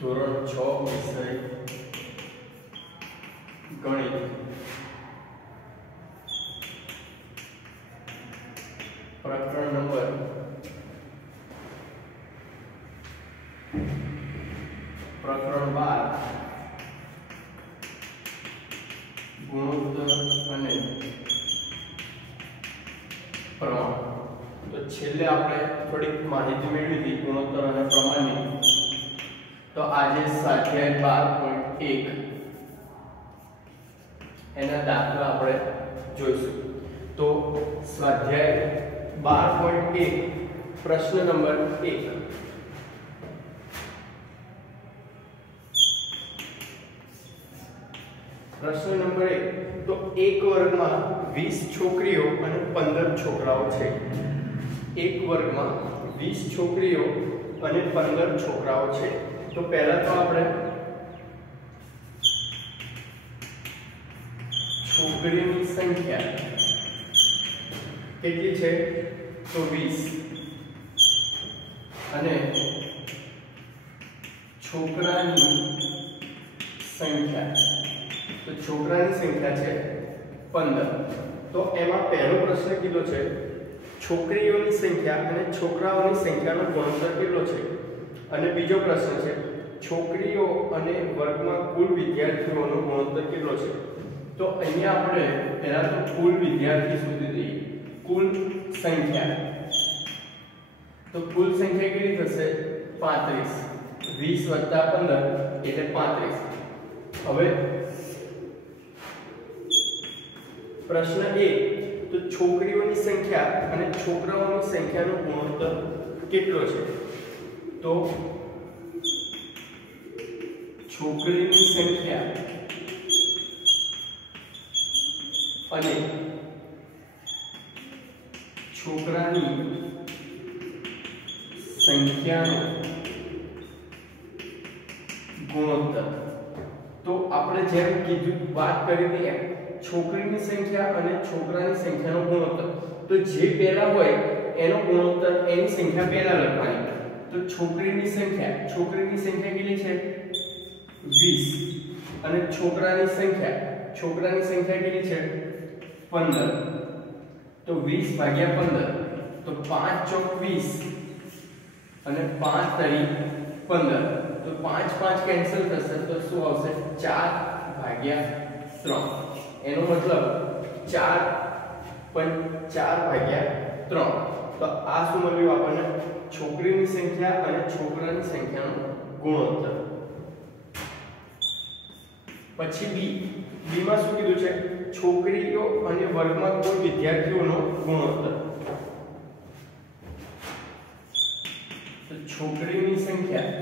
ધોરણ 6 વિષય ગણિત પ્રકરણ નંબર 12 ગુણોત્તર અને પ્રમાણ। તો છેલ્લે આપણે થોડીક માહિતી મેળવી હતી ગુણોત્તર અને પ્રમાણની। તો આજે સ્વાધ્યાય 12.1 એના દાખલા આપણે જોઈશું। તો સ્વાધ્યાય 12.1 પ્રશ્ન નંબર 1। પ્રશ્ન નંબર 1 તો એક વર્ગમાં 20 છોકરીઓ અને 15 છોકરાઓ છે। એક વર્ગમાં 20 છોકરીઓ અને 15 છોકરાઓ છે। તો પહેલા તો આપણે છોકરીઓની સંખ્યા કેટલી છે તો 20 અને છોકરાની સંખ્યા તો છોકરાની સંખ્યા છે 15। તો એમાં પહેલો પ્રશ્ન કીધો છે છોકરીઓની સંખ્યા અને છોકરાઓની સંખ્યાનો ગુણોત્તર કેટલો છે। અને બીજો પ્રશ્ન છે છોકરીઓ અને વર્ગમાં કુલ વિદ્યાર્થીઓનો ગુણોત્તર કેટલો છે। તો અહીંયા આપણે પહેલા તો કુલ વિદ્યાર્થી શોધી દઈએ। કુલ સંખ્યા તો કુલ સંખ્યા કેટલી થશે 35 20 + 15 એટલે 35। હવે પ્રશ્ન 1 તો છોકરીઓની સંખ્યા અને છોકરાઓની સંખ્યાનો ગુણોત્તર કેટલો છે। તો છોકરીની સંખ્યા અને છોકરાની સંખ્યાનો ગુણોત્તર તો આપણે જેમ કીધું વાત કરી હતી એમ છોકરીની સંખ્યા અને છોકરાની સંખ્યાનો ગુણોત્તર તો જે પહેલા હોય એનો ગુણોત્તર એની સંખ્યા પહેલા લખવાની। તો છોકરીની સંખ્યા કેટલી છે 20 અને છોકરાની સંખ્યા કેટલી છે 15। તો 20 / 15 તો 5 × 20 અને 5 × 15 તો 5 5 કેન્સલ થશે તો શું આવશે 4/3। એનો મતલબ 4/3। તો આ શું મળ્યું આપણને છોકરીની સંખ્યા અને છોકરાની સંખ્યાનો ગુણોત્તર। પછી બી માં શું કીધું છે છોકરીઓ અને વર્ગમાં કુલ વિદ્યાર્થીઓનો ગુણોત્તર। તો છોકરીની સંખ્યા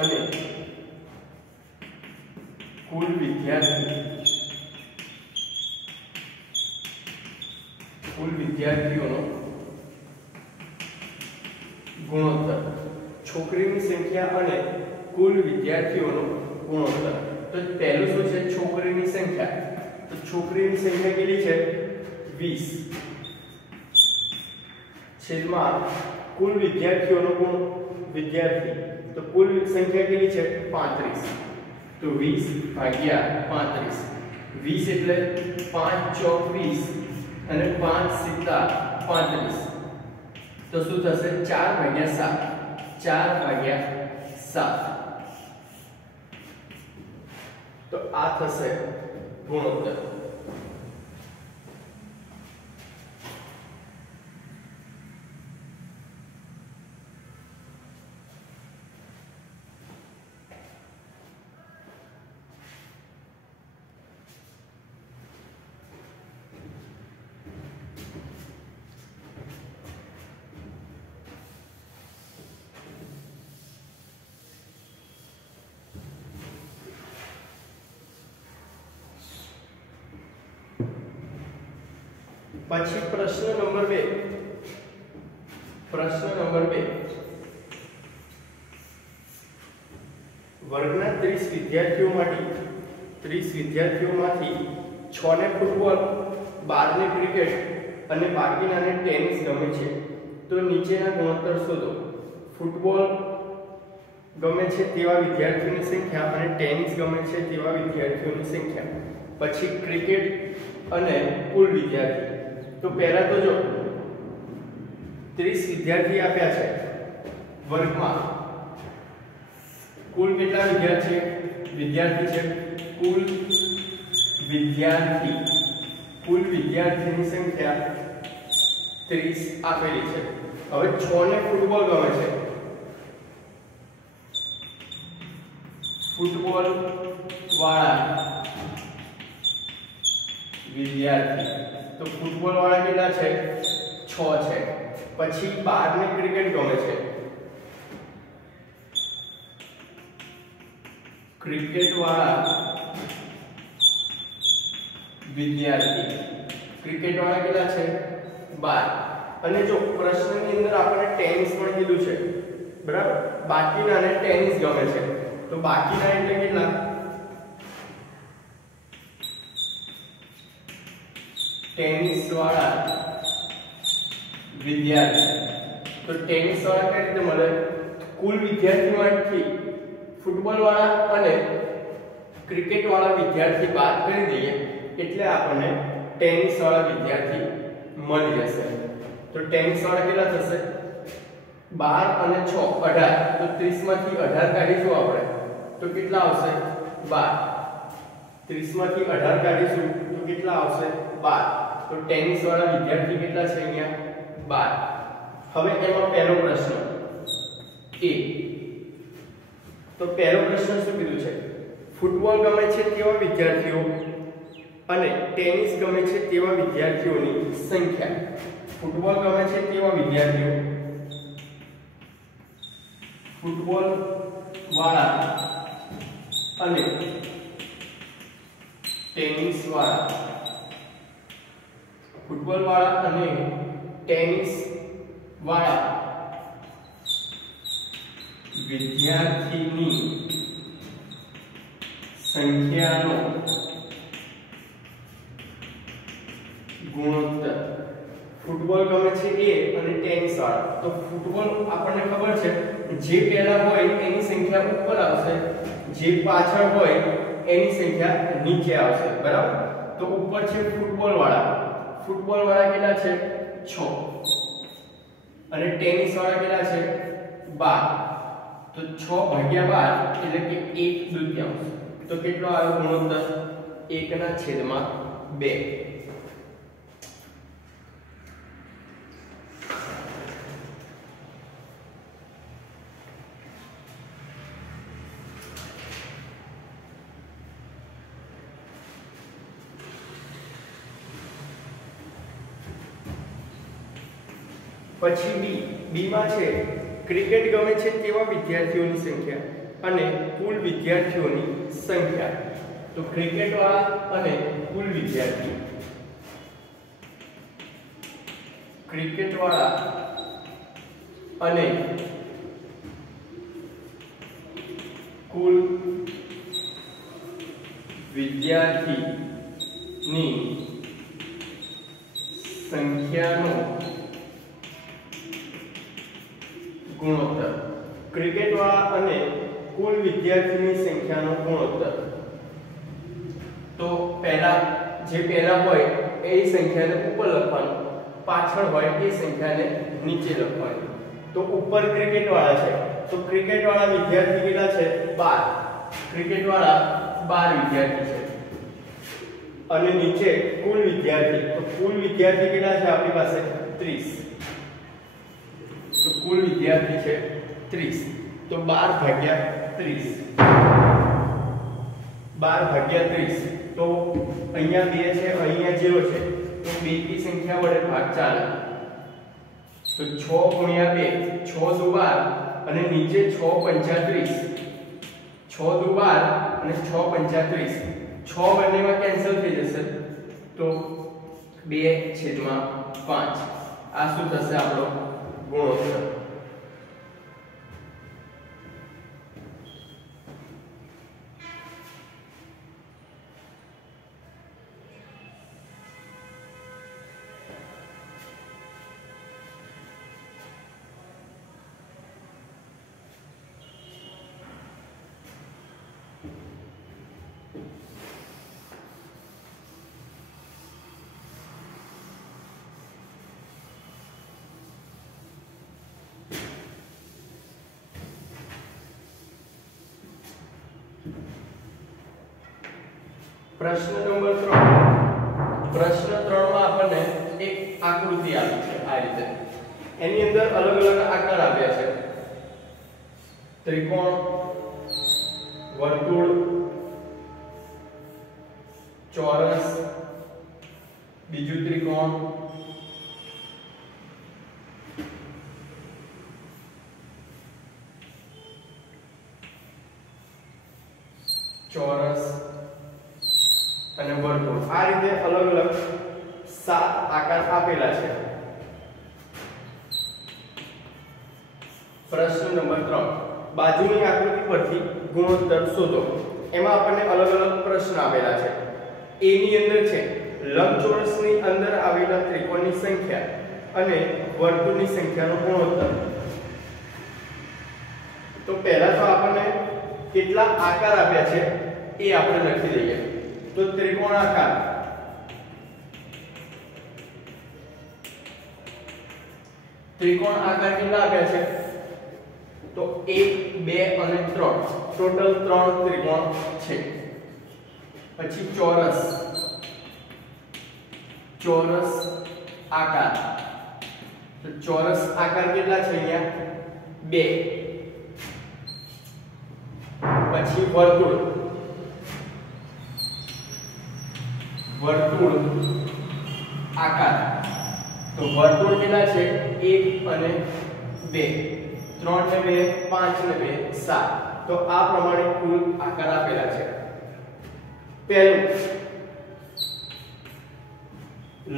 અને કુલ વિદ્યાર્થીઓનો ગુણોત્તર। છોકરીની સંખ્યા અને કુલ વિદ્યાર્થીઓનો ગુણોત્તર તો પહેલું શું છે છોકરીની સંખ્યા તો છોકરીની સંખ્યા કેટલી છે 20 છેદમાં કુલ વિદ્યાર્થીઓનો વિદ્યાર્થી તો કુલ સંખ્યા કેટલી છે 35 તો 20 / 35 20 એટલે 5 × 20 અને 5 × 35 તો શું થશે 4/7 તો આ થશે ગુણોત્તર। પછી પ્રશ્ન નંબર 2 વર્ગના 30 વિદ્યાર્થીઓમાંથી 6 ને ફૂટબોલ 12 ને ક્રિકેટ અને બાકીનાને ટેનિસ ગમે છે તો નીચેના ગુણોત્તર શોધો। ફૂટબોલ ગમે છે તેવા વિદ્યાર્થીઓની સંખ્યા અને ટેનિસ ગમે છે તેવા વિદ્યાર્થીઓની સંખ્યા. પછી ક્રિકેટ અને કુલ વિદ્યાર્થી. તો પહેલા તો જો 30 વિદ્યાર્થી આપ્યા છે વર્ગમાં. કુલ કેટલા વિદ્યાર્થી છે? કુલ વિદ્યાર્થીની સંખ્યા 30 આપેલી છે. હવે 6 ને ફૂટબોલ ગમે છે. ફૂટબોલ વાળા વિદ્યાર્થી. તો ફૂટબોલ વાળા કેટલા છે? 6 છે. પછી 12 ને ક્રિકેટ ગમે છે. ક્રિકેટ વાળા વિદ્યાર્થી. ક્રિકેટ વાળા કેટલા છે? 12. અને જો પ્રશ્નની અંદર આપણે ટેનિસ પણ કીધું છે, બરાબર? બાકીનાને ટેનિસ ગમે છે. તો બાકીના એટલે કેટલા? ટેનિસ વાળા વિદ્યાર્થી. તો ટેનિસ વાળા કઈ રીતે મળે? કુલ વિદ્યાર્થીમાંથી ફૂટબોલ વાળા અને ક્રિકેટ વાળા વિદ્યાર્થી બાદ કરી દઈએ એટલે આપણને ટેનિસ વાળા વિદ્યાર્થી મળી જશે. તો ટેનિસ વાળા કેટલા થશે? 12 અને 6 18. તો 30 માંથી 18 કાઢીશું આપણે તો કેટલા આવશે? 12. 30 માંથી 18 કાઢીશું તો કેટલા આવશે? 12. તો ટેનિસ વાળા વિદ્યાર્થી કેટલા છે અહીંયા? 12. હવે એમાં પહેલો પ્રશ્ન એ. તો પહેલો પ્રશ્ન શું કીધું છે? ફૂટબોલ ગમે છે તેવા વિદ્યાર્થીઓ અને ટેનિસ ગમે છે તેવા વિદ્યાર્થીઓની સંખ્યા. ફૂટબોલ ગમે છે તેવા વિદ્યાર્થીઓ, ફૂટબોલ વાળા અને ટેનિસ વાળા. ફૂટબોલ વાળા અને ટેનિસ વાળા વિદ્યાર્થીની સંખ્યાનો ગુણોત્તર. ફૂટબોલ ગમે છે એ અને ટેનિસ વાળા. તો ફૂટબોલ આપણને ખબર છે જે પહેલા હોય એની સંખ્યા ઉપર આવશે, જે પાછળ હોય એની સંખ્યા નીચે આવશે, બરાબર? તો ઉપર છે ફૂટબોલ વાળા. ફૂટબોલ વાળા કેટલા છે? 6. અને ટેનિસ વાળા કેટલા છે? 12. તો 6 ભાગ્યા 12 એટલે કે 1/2. તો કેટલો આવ્યો ગુણોત્તર? 1/2. પછી બી માં છે ક્રિકેટ ગમે છે તેવા વિદ્યાર્થીઓની સંખ્યા અને કુલ વિદ્યાર્થીઓની સંખ્યા. તો ક્રિકેટ વાળા અને કુલ વિદ્યાર્થી. ક્રિકેટ વાળા અને કુલ વિદ્યાર્થીની સંખ્યાનો ગુણોત્તર. ક્રિકેટ વાળા અને કુલ વિદ્યાર્થીની સંખ્યાનો ગુણોત્તર. તો જે પહેલા હોય એ સંખ્યાને ઉપર લખવાનું, પાછળ હોય એ સંખ્યાને નીચે લખવાની. તો ઉપર ક્રિકેટ વાળા છે તો ક્રિકેટ વાળા વિદ્યાર્થી કેટલા છે? 12. ક્રિકેટ વાળા 12 વિદ્યાર્થી છે. અને નીચે કુલ વિદ્યાર્થી. તો કુલ વિદ્યાર્થી કેટલા છે આપણી પાસે? 30. તો કુલ વિદ્યાર્થી છે 30. તો 12/30. 12/30. તો અહીંયા 2 છે, અહીંયા 0 છે. તો 2 की સંખ્યા વડે ભાગ ચાલે. તો 6 ગુણ્યા 2 6 દુ 12 અને નીચે 6 35. 6 દુ 12 અને 6 35. 6 બંનેમાં કેન્સલ થઈ જશે તો 2/5. આ શું થશે આપણો ગુણોત્તર? પ્રશ્ન નંબર 3. પ્રશ્ન 3 માં આપણને એક આકૃતિ આપી છે આ રીતે. એની અંદર અલગ અલગ આકાર આપ્યા છે. ત્રિકોણ, વર્તુળ, ચોરસ, બીજું ત્રિકોણ, ચોરસ અને વર્તુળ. આ રીતે અલગ અલગ 7 આકાર આપેલા છે. પ્રશ્ન નંબર 3. બાજુની આકૃતિ પરથી ગુણોત્તર શોધો. એમાં આપણને અલગ અલગ પ્રશ્ન આપેલા છે. એ ની અંદર છે લંબચોરસની અંદર આવેલા ત્રિકોણની સંખ્યા અને વર્તુળની સંખ્યાનો ગુણોત્તર. તો પહેલા તો આપણને કેટલા આકાર આપ્યા છે એ આપણે લખી દઈએ. તો ત્રિકોણાકાર, ત્રિકોણ આકાર કેટલા આપ્યા છે? તો 1, 2 અને 3, ટોટલ 3 ત્રિકોણ છે. પછી ચોરસ, ચોરસ આકાર. તો ચોરસ આકાર કેટલા છે અહીંયા? 2. પછી વર્તુળ, વર્તુળ આકાર. તો વર્તુળ કેટલા છે? 1 અને 2, 3 ને 2, 5 ને 2, 7. તો આ પ્રમાણે કુલ આકાર આપેલા છે. પહેલું,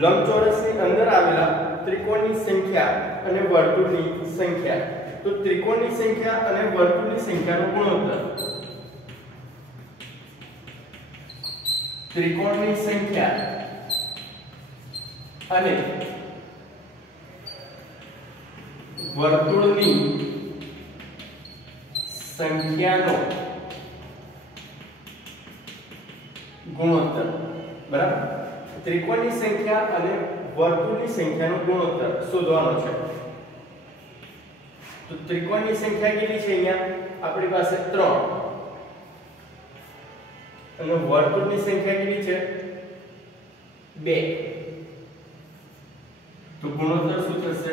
લંબચોરસની અંદર આવેલા ત્રિકોણની સંખ્યા અને વર્તુળની સંખ્યા. તો ત્રિકોણની સંખ્યા અને વર્તુળની સંખ્યાનો ગુણોત્તર. ત્રિકોણની સંખ્યા અને વર્તુળની સંખ્યાનો ગુણોત્તર. બરાબર? ત્રિકોણની સંખ્યા અને વર્તુળની સંખ્યાનો ગુણોત્તર શોધવાનો છે. તો ત્રિકોણની સંખ્યા કેટલી છે અહીંયા? આપણી પાસે 3 અને વર્તુળની સંખ્યા કેટલી છે? 2. તો ગુણોત્તર શું થશે?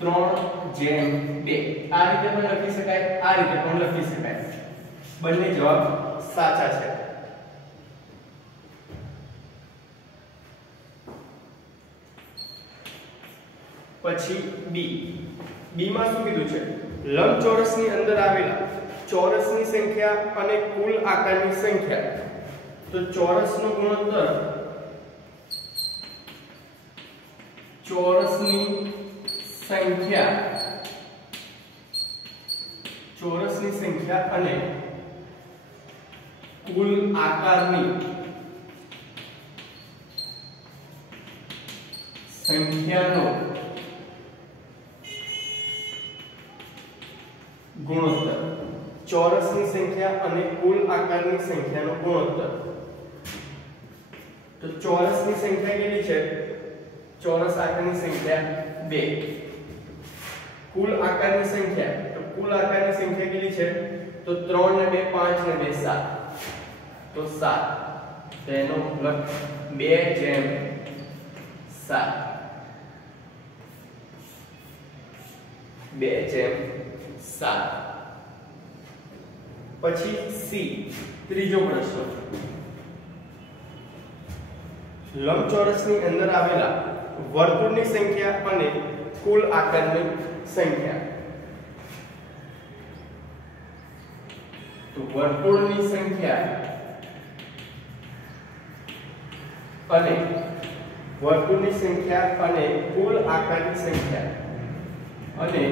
3/2. આ રીતે પણ લખી શકાય, આ રીતે પણ લખી શકાય. બંને જવાબ સાચા છે. પછી બી માં શું કીધું છે? લંબચોરસની અંદર આવેલા ચોરસની સંખ્યા અને કુલ આકારની સંખ્યા. તો ચોરસનો ગુણોત્તર, ચોરસની સંખ્યા અને કુલ આકારની સંખ્યાનો ગુણોત્તર. ચોરસની સંખ્યા અને કુલ આકારની સંખ્યાનો ગુણોત્તર. તો ચોરસની સંખ્યા કેટલી છે? ચોરસ આકારની સંખ્યા 2. કુલ આકારની સંખ્યા, તો કુલ આકારની સંખ્યા કેટલી છે? તો 3 ને 2, 5 ને 2, 7. તો 7. તેનો લખ 2/7. 2/7. પછી સી, ત્રીજો પ્રશ્ન. લંબચોરસની અંદર આવેલા વર્તુળની સંખ્યા અને કુલ આકારની સંખ્યા. તો વર્તુળની સંખ્યા અને વર્તુળની સંખ્યા અને કુલ આકારની સંખ્યા અને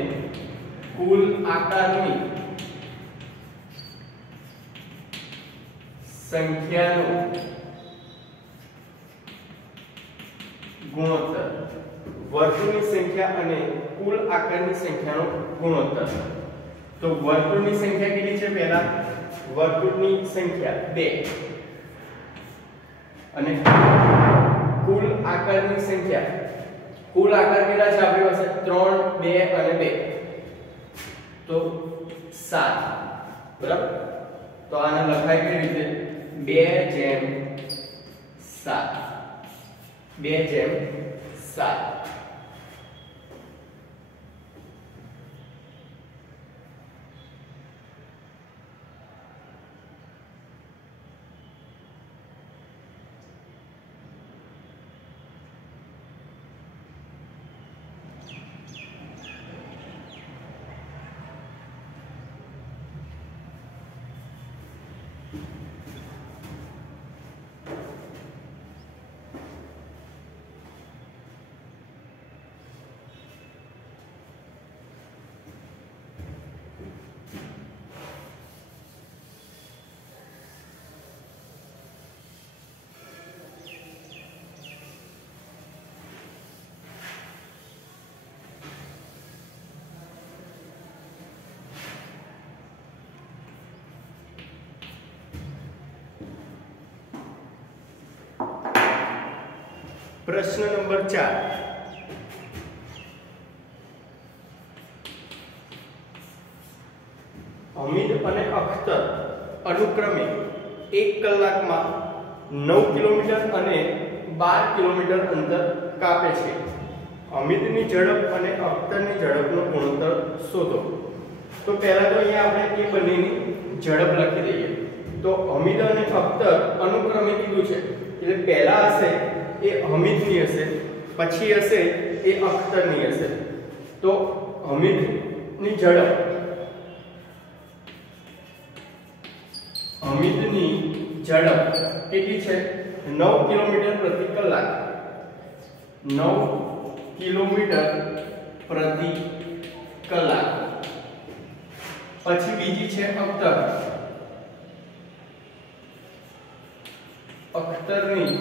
કુલ આકારની સંખ્યાનો ગુણોત્તર. વર્તુળની સંખ્યા અને કુલ આકારની સંખ્યાનો ગુણોત્તર. તો વર્તુળની સંખ્યા કેટલી છે? પહેલા વર્તુળની સંખ્યા 2 અને કુલ આકારની સંખ્યા. કુલ આકાર કેટલા છે આપણી પાસે? 3, 2 અને 2. તો 7. બરાબર? તો આને લખાય કઈ રીતે? 2/7. 2:7. प्रश्न नंबर 4. हमीद અને અખ્તર અનુક્રમે 1 કલાકમાં 9 કિલોમીટર અને 12 કિલોમીટર અંતર કાપે છે. હમીદની ઝડપ અને અખ્તરની ઝડપનો ગુણોત્તર શોધો. તો પહેલા તો અહીંયા આપણે એ બંનેની ઝડપ લખી દઈએ. તો હમીદ અને અખ્તર અનુક્રમે કીધું છે એટલે પહેલા હશે એ હમીદની હશે, પછી હશે એ અખ્તરની હશે. તો હમીદની ઝડપ કેટલી છે? 9 કિલોમીટર પ્રતિ કલાક. 9 કિલોમીટર પ્રતિ કલાક. પછી બીજી છે અખ્તરની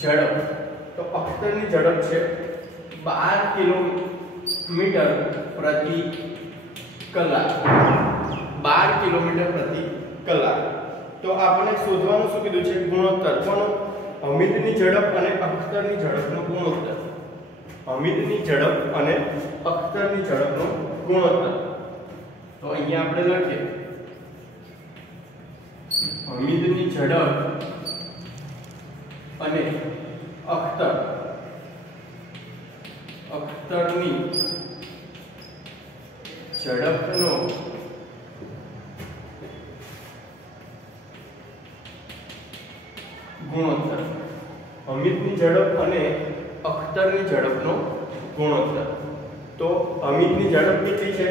ઝડપ. તો અખ્તરની ઝડપ છે 12 કિલોમીટર પ્રતિ કલાક. 12 કિલોમીટર પ્રતિ કલાક. તો આપણે શોધવાનું શું કીધું છે? ગુણોત્તર. કોનો? હમીદની ઝડપ અને અખ્તરની ઝડપનો ગુણોત્તર. હમીદની ઝડપ અને અખ્તરની ઝડપનો ગુણોત્તર. તો અહીંયા આપણે લખીએ હમીદની ઝડપ અને અખ્તરની ઝડપનો ગુણોત્તર. હમીદની ઝડપ અને અખ્તરની ઝડપનો ગુણોત્તર. તો હમીદની ઝડપ કેટલી છે?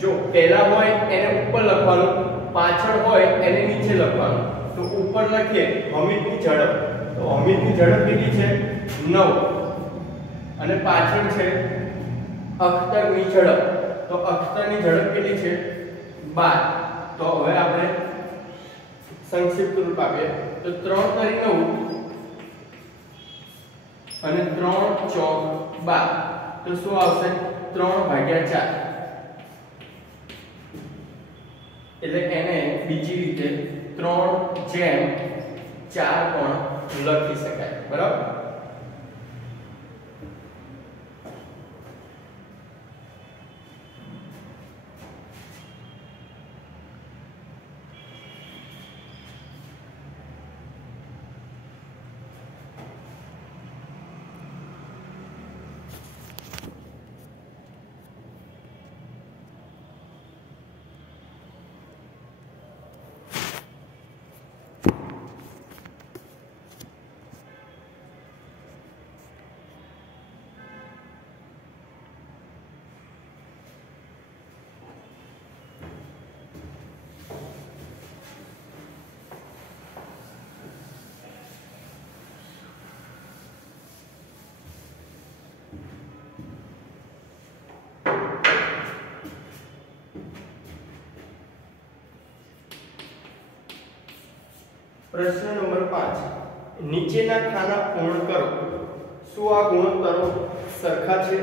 જો પહેલા હોય એને ઉપર લખવાનું, પાછળ હોય એને નીચે લખવાનું. તો ઉપર લખીએ હમીદની ઝડપ. તો હમીદની ઝડપ કેટલી છે? 9 અને પાછળ છે અખ્તરની ઝડપ. તો અખ્તરની ઝડપ કેટલી છે? 12. તો હવે આપણે સંક્ષિપ્ત રૂપ આપીએ. તો 3 × 9 અને 3 × 4 = 12. તો શું આવશે? 3/4. એટલે એને બીજી રીતે 3/4 પણ લખી શકાય. બરાબર? प्रश्न नंबर 5. નીચેના ખાના પૂર્ણ કરો. શું આ ગુણોત્તરો સરખા છે?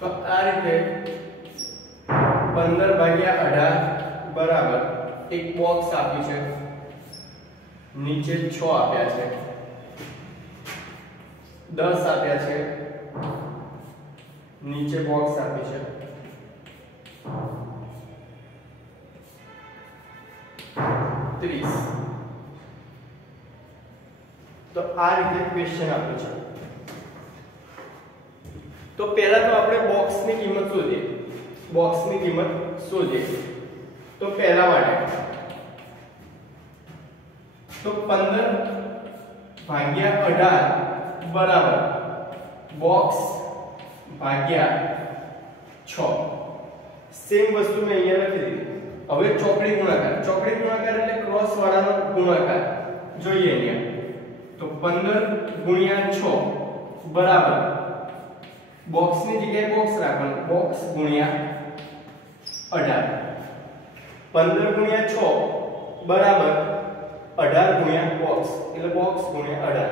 તો આ રીતે 15/18 બરાબર એક બોક્સ આપ્યું છે, નીચે 6 આપ્યા છે, 10 આપ્યા છે, નીચે બોક્સ આપ્યું છે, 30. તો આ રીતે ક્વેશ્ચન આપ્યું છે। તો પહેલા તો આપણે બોક્સની કિંમત શોધીએ। બોક્સની કિંમત શોધીએ તો પહેલા માટે તો 15 ભાગ્યા 18 બરાબર બોક્સ ભાગ્યા 6। સેમ વસ્તુ મેં અહીંયા લખી દીધી। હવે ચોકડી ગુણાકાર એટલે ક્રોસ વાળાનો ગુણાકાર જોઈએ અહીંયા। તો 15 ગુણ્યા 6 બરાબર બોક્સની જગ્યાએ બોક્સ રાખવાનું, બોક્સ ગુણ્યા 18। 15 ગુણ્યા 6 બરાબર 18 ગુણ્યા બોક્સ એટલે બોક્સ ગુણ્યા 18।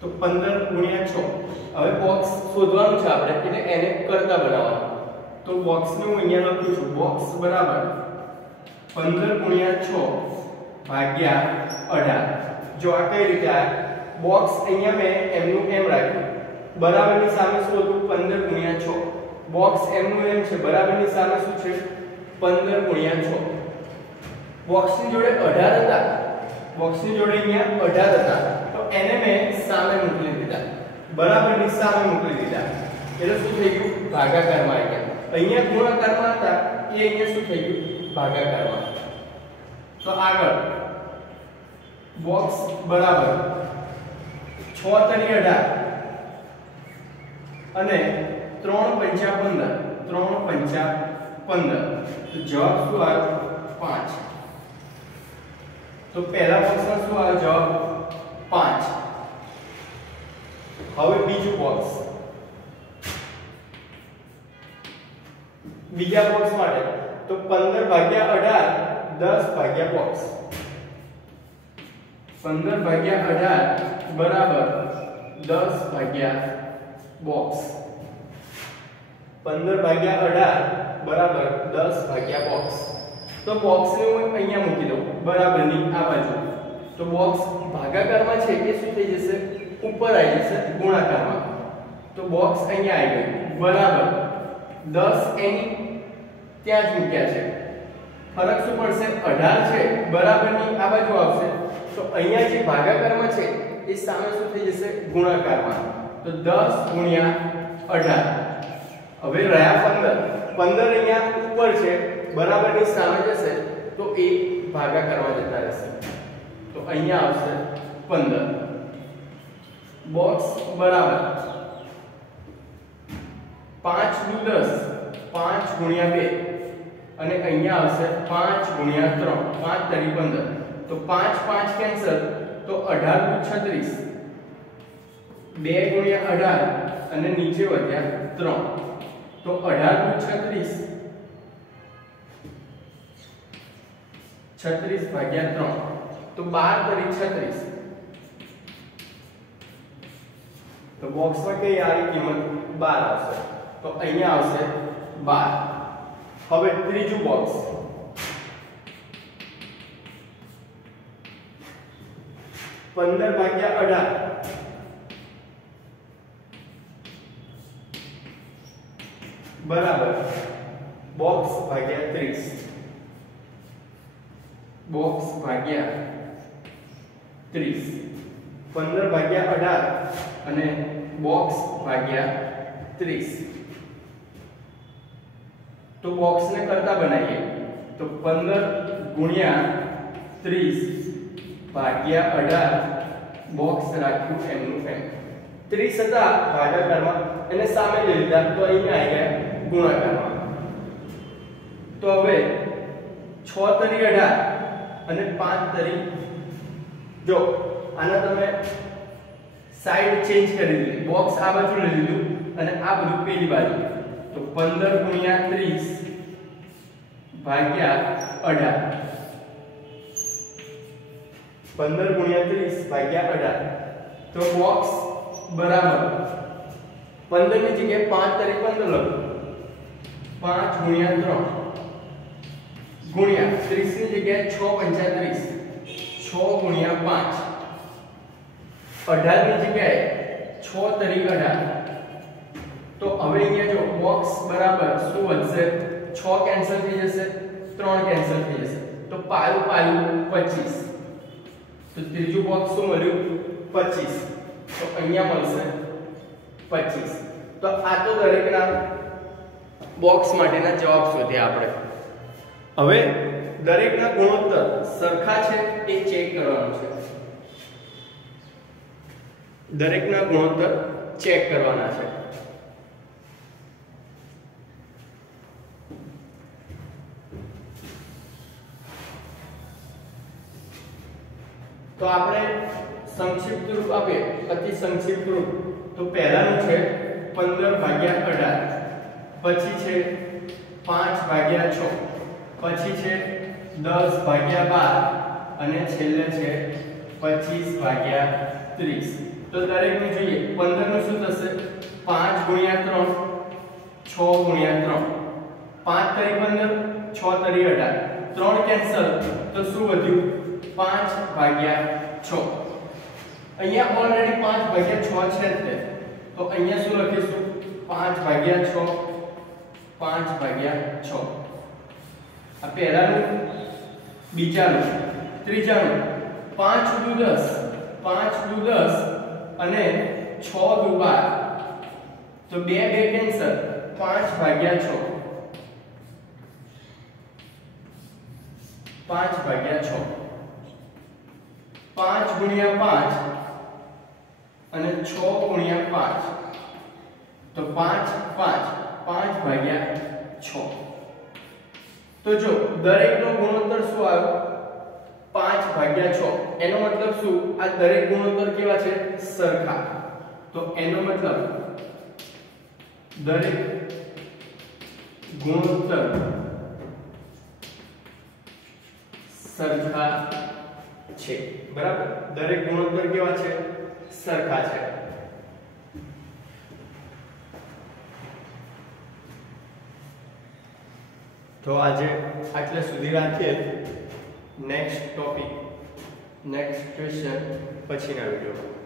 તો 15 ગુણ્યા 6 હવે બોક્સ શોધવાનું છે આપણે એટલે એને કરતા બનાવવાનું। તો બોક્સ ને હું અહીંયા લખું છું, બોક્સ બરાબર 15 ગુણ્યા 6 ભાગ્યા 18। જો આ કઈ રીતે આ બોક્સ અહીંયા મેં એમનું એમ રાખ્યું, બરાબરની સામે શું હતું 15 ગુણ્યા 6, બોક્સ એમનું એમ છે, બરાબરની સામે શું છે 15 ગુણ્યા 6। બોક્સની જોડે 18 હતા, બોક્સની જોડે અહીંયા 18 હતા તો એને મેં સામે મૂકી દીધા, બરાબરની સામે મૂકી દીધા એટલે શું થઈ ગયું ભાગાકારમાં આવી ગયા। અહીંયા ગુણાકારમાં હતા એ અહીંયા શું થઈ ગયું ભાગાકારમાં। તો આગળ બોક્સ બરાબર 6 તરી 18 અને 3 પંચા 15, 3 પંચા 15 તો જવાબ શું આવ્યો 5। તો પહેલા બોક્સમાં શું આવ્યો જવાબ 5। હવે બીજું બોક્સ, બીજા બોક્સ માટે તો 15 ભાગ્યા 18 10 ભાગ્યા બોક્સ, 15 ભાગ્યા 18 બરાબર 10 ભાગ્યા બોક્સ, 15 ભાગ્યા 18 બરાબર 10 ભાગ્યા બોક્સ। તો બોક્સ ને હું અહીંયા મૂકી દઉં બરાબરની આ બાજુ। તો બોક્સ ભાગાકારમાં છે એ શું થઈ જશે ઉપર આવી જશે ગુણાકારમાં। તો બોક્સ અહીંયા આવી ગયું બરાબર 10 એની ત્યાં જ મૂક્યા છે, ફરક શું પડશે 18 છે બરાબરની આ બાજુ આવશે તો અહીંયા જે ભાગાકારમાં છે એ સામે શું થઈ જશે ગુણાકારમાં। તો 10 ગુણ્યા 18 હવે રહ્યા 15 અહીંયા ઉપર છે બરાબરની સામે જશે તો એ ભાગાકારમાં જતા રહેશે તો અહીંયા આવશે 15। બોક્સ બરાબર 5 દુ 10, 5 ગુણ્યા 2 અને અહીંયા આવશે 5 ગુણ્યા 3, 5 તરી 15 તો 5 5 કેન્સલ તો 18 દુ 36, 2 ગુણ્યા 18 અને નીચે વધ્યા 3 તો 18 દુ 36, 36 ભાગ્યા 3 તો 12 તરી 36। તો બોક્સમાં કઈ આની કિંમત 12 આવશે તો અહીંયા આવશે 12। હવે ત્રીજું બોક્સ, પંદર ભાગ્યા 18 બરાબર બોક્સ ભાગ્યા 30, બોક્સ ભાગ્યા 30, 15 ભાગ્યા 18 અને બોક્સ ભાગ્યા 30। તો બોક્સ ને કરતા બનાવીએ તો 15 ગુણ્યા 30 ભાગ્યા 18 બોક્સ રાખ્યું એમનું એમ। 30 હતા ભાગાકારમાં એને સામે લઈ લીધા તો અહીંયા આવી ગયા ગુણાકારમાં। તો હવે 6 તરી 18 અને 5 તરી, જો આના તમે સાઈડ ચેન્જ કરી દીધી, બોક્સ આ બાજુ લઈ લીધું અને આ બધું પેલી બાજુ તો 15 ગુણ્યા 30 ભાગ્યા 18, 15 ગુણ્યા 30 ભાગ્યા 18 તો બોક્સ બરાબર 15 ની જગ્યાએ 5 તરી 15 લખો, 5 ગુણ્યા 3 ગુણ્યા 30 ની જગ્યાએ 6 પંચા 30, 6 ગુણ્યા 5, 18 ની જગ્યાએ 6 તરી 18 તો હવે અહીંયા જો બોક્સ બરાબર શું વધશે 6 કેન્સલ થઈ જશે, 3 કેન્સલ થઈ જશે તો પાયું પાયું 25, તો ત્રીજું બોક્સ શું મળ્યું 25, તો અહીંયા મળશે 25. તો આ તો દરેકના બોક્સ માટેના જવાબ શોધ્યા આપણે. હવે દરેકના ગુણોત્તર સરખા છે એ ચેક કરવાનું છે. દરેકના ગુણોત્તર ચેક કરવાના છે. તો આપણે સંક્ષિપ્ત રૂપ આપીએ, અતિ સંક્ષિપ્ત રૂપ. તો પહેલાનું છે 15/18, પછી છે 5/6, પછી છે 10/12 અને છેલ્લે છે 25/30. તો દરેકનું જોઈએ. 15 નું શું થશે? 5 × 3 6 × 3, 5 તરી 15, 6 તરી 18, 3 કેન્સલ, તો શું વધ્યું? 5/6. અહીંયા ઓલરેડી 5/6 છે જ, તો અહીંયા શું લખીશું? 5/6, 5/6. આ પહેલાનું, બીજાનું, ત્રીજાનું. 5 × 10, 5 × 10 અને 6 × 12, તો 2 કેન્સલ, 5/6, 5/6. 5 × 5 અને 6 × 5, તો 5 5, 5/6. તો જો દરેકનો ગુણોત્તર શું આવ્યો? 5/6. એનો મતલબ શું? આ દરેક ગુણોત્તર કેવા છે? સરખા. તો એનો મતલબ દરેક ગુણોત્તર સરખા છે. બરાબર? દરેક ગુણોત્તર કેવા છે? સરખા છે. તો આજે આટલે સુધી રાખીએ. નેક્સ્ટ ટોપિક, નેક્સ્ટ ક્વેશ્ચન પછીના વિડિયોમાં.